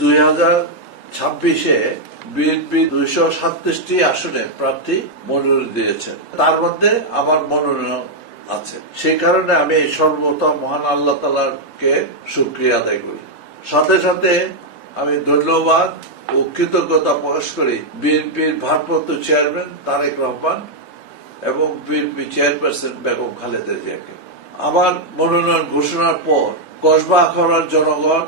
2026-এ BNP 237টি আসনে প্রার্থী মনোনয়ন দিয়েছেন, তার মধ্যে আমার মনোনয়ন আছে। সেই কারণে আমি সর্বপ্রথম মহান আল্লাহ তাআলাকে শুকরিয়া আদায় করি। সাথে সাথে আমি ধন্যবাদ ও কৃতজ্ঞতা প্রকাশ করি বিএনপির ভারপ্রাপ্ত চেয়ারম্যান তারেক রহমান এবং বিএনপি চেয়ারপারসন বেগম খালেদা জিয়াকে। আমার মনোনয়ন ঘোষণার পর কসবা আখাউড়ার জনগণ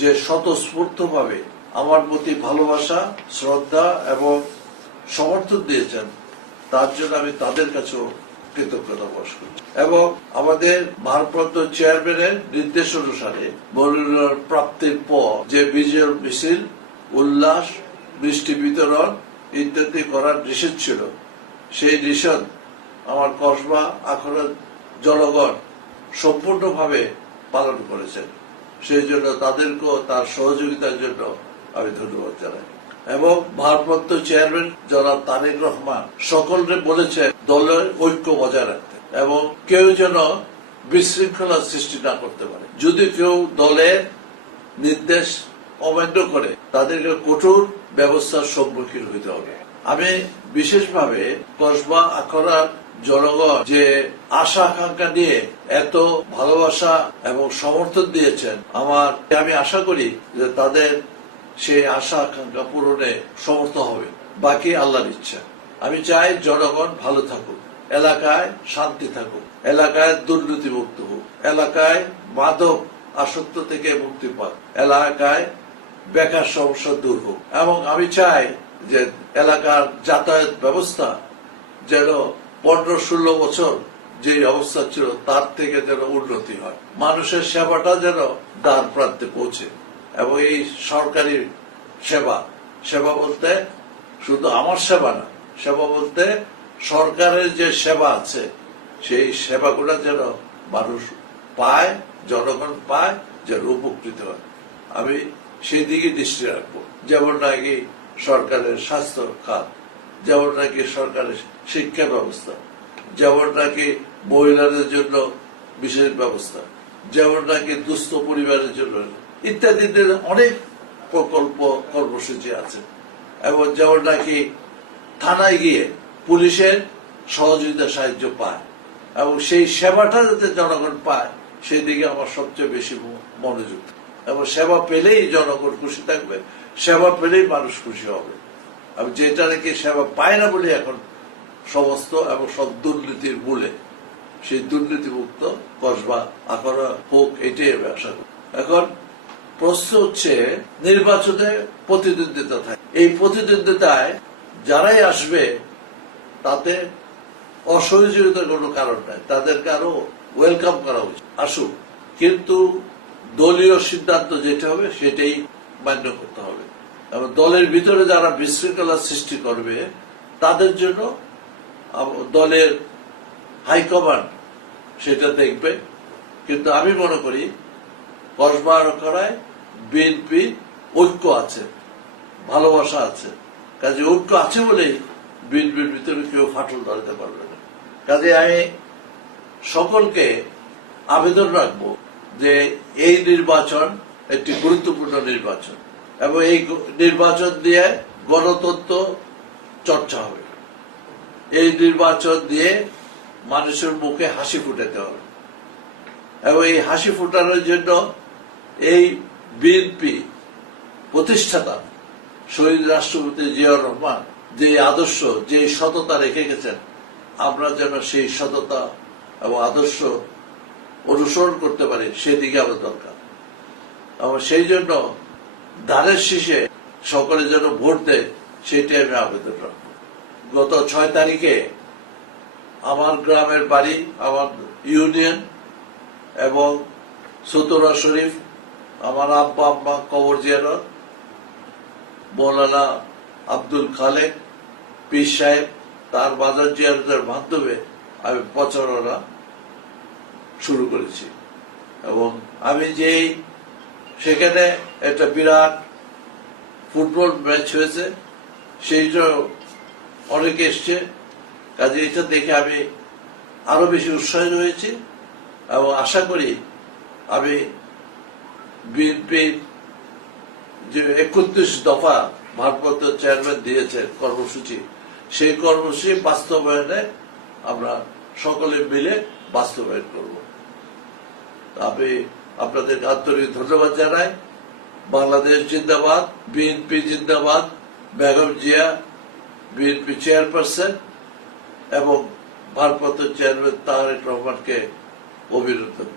যে স্বতঃস্ফূর্তভাবে আমার প্রতি ভালোবাসা, শ্রদ্ধা এবং সমর্থন দিয়েছেন, তার জন্য আমি তাদের কাছেও কৃতজ্ঞতা প্রকাশ করি। এবং আমাদের ভারপ্রাপ্ত চেয়ারম্যানের নির্দেশ অনুসারে মনোনয়ন প্রাপ্তির পর যে বিজয় মিছিল, উল্লাস, মিষ্টি বিতরণ ইত্যাদি করার নিষেধ ছিল, সেই নিষেধ আমার কসবা আখাউড়ার জনগণ সম্পূর্ণভাবে পালন করেছেন। সেই জন্য তাদেরকেও তার সহযোগিতার জন্য আমি ধন্যবাদ জানাই। এবং ভারপ্রাপ্ত চেয়ারম্যান জনাব তারেক রহমান সকলকে বলেছেন দলের ঐক্য বজায় রাখতে এবং কেউ যেন বিশৃঙ্খলা সৃষ্টি না করতে পারে। যদি কেউ দলের নির্দেশ অমান্য করে তাদেরকে কঠোর ব্যবস্থার সম্মুখীন হইতে হবে। আমি বিশেষভাবে কসবা আখাউড়ার জনগণ যে আশা আকাঙ্ক্ষা নিয়ে এত ভালোবাসা এবং সমর্থন দিয়েছেন, আমি আশা করি যে তাদের সেই আশা আকাঙ্ক্ষা পূরণে সমর্থ হবে। বাকি আল্লাহর ইচ্ছা। আমি চাই জনগণ ভালো থাকুক, এলাকায় শান্তি থাকুক, এলাকায় দুর্নীতি মুক্ত হোক, এলাকায় মাদক আসক্ত থেকে মুক্তি পাক, এলাকায় বেকার সমস্যা দূর হোক। এবং আমি চাই যে এলাকার যাতায়াত ব্যবস্থা যেন 15-16 বছর যে অবস্থা ছিল তার থেকে যেন উন্নতি হয়, মানুষের সেবাটা যেন দ্বার প্রান্তে পৌঁছে। এবং এই সরকারি সেবা বলতে শুধু আমার সেবা না, সেবা বলতে সরকারের যে সেবা আছে সেই সেবাগুলো যেন মানুষ পায়, জনগণ পায়, যেন উপকৃত হয়। আমি সেই দিকে দৃষ্টি রাখবো। যেমন নাকি সরকারের স্বাস্থ্য খাত, যেমন নাকি সরকারের শিক্ষা ব্যবস্থা, যেমন নাকি মহিলাদের জন্য বিশেষ ব্যবস্থা, যেমন নাকি দুস্থ পরিবারের জন্য ইত্যাদি অনেক প্রকল্প কর্মসূচি আছে। এবং যেমন নাকি থানায় গিয়ে পুলিশের সহযোগিতা সাহায্য পায় এবং সেই সেবাটা যাতে জনগণ পায় সেই দিকে আমার সবচেয়ে বেশি মনোযোগ। এবং সেবা পেলেই জনগণ খুশি থাকবে, সেবা পেলেই মানুষ খুশি হবে। এবং যেটা নাকি সেবা পায় না বলে এখন সমস্ত এবং সব দুর্নীতির মূলে, সেই দুর্নীতিমুক্ত কসবা আখাউড়া হোক, এটাই আমি আশা করি। এখন প্রশ্ন হচ্ছে নির্বাচনে প্রতিদ্বন্দ্বিতা থাকে। এই প্রতিদ্বন্দ্বিতায় যারাই আসবে তাতে অসহযোগিতার কোনো কারণ নাই, তাদেরকে আরো ওয়েলকাম করা উচিত, আসুক। কিন্তু দলীয় সিদ্ধান্ত যেটা হবে সেটাই মান্য করতে হবে। এবং দলের ভিতরে যারা বিশৃঙ্খলা সৃষ্টি করবে তাদের জন্য দলের হাইকমান্ড সেটা দেখবে। কিন্তু আমি মনে করি কসবা আখাউড়ায় বিএনপি ঐক্য আছে, ভালোবাসা আছে। কাজে ঐক্য আছে বলেই বিএনপির ভিতরে কেউ ফাটল ধরাতে পারবে না। কাজে আমি সকলকে আবেদন রাখবো যে এই নির্বাচন একটি গুরুত্বপূর্ণ নির্বাচন এবং এই নির্বাচন দিয়ে গণতন্ত্র চর্চা হবে। এই নির্বাচন দিয়ে মানুষের মুখে হাসি ফুটাতে হবে এবং এই হাসি ফুটানোর জন্য এই বিএনপি প্রতিষ্ঠাতা শহীদ রাষ্ট্রপতি জিয়াউর রহমান যে আদর্শ, যে সততা রেখে গেছেন, আমরা যেন সেই সততা এবং আদর্শ অনুসরণ করতে পারি, সেদিকে আমরা দরকার। এবং সেই জন্য ধানের শীষে সকলে যেন ভোট দেয়, সেইটাই আমি আবেদন রাখবো। গত 6 তারিখে আমার গ্রামের বাড়ি, আমার ইউনিয়ন এবং সতুরা শরীফ, আমার আব্বা আম্মা কবর জিয়ারত, মৌলানা আব্দুল খালেক পীর সাহেব, তার বাজার জিয়ারতের মাধ্যমে আমি প্রচারণা শুরু করেছি। এবং আমি যেই সেখানে একটা বিরাট ফুটবল ম্যাচ হয়েছে, সেই জন্য অনেকে এসছে। কাজে এটা দেখে আমি আরো বেশি উৎসাহিত হয়েছি এবং আশা করি আমি বিএনপির যে 31 দফা ভারপ্রাপ্ত চেয়ারম্যান দিয়েছে কর্মসূচি, সেই কর্মসূচি বাস্তবায়নে আমরা সকলে মিলে বাস্তবায়ন করব। আমি আপনাদের আন্তরিক ধন্যবাদ জানাই। বাংলাদেশ জিন্দাবাদ, বিএনপি জিন্দাবাদ, বেগম জিয়া বিএনপি চেয়ারপারসন এবং ভারপ্রাপ্ত চেয়ারম্যান তারেক রহমানকে অভিনন্দন।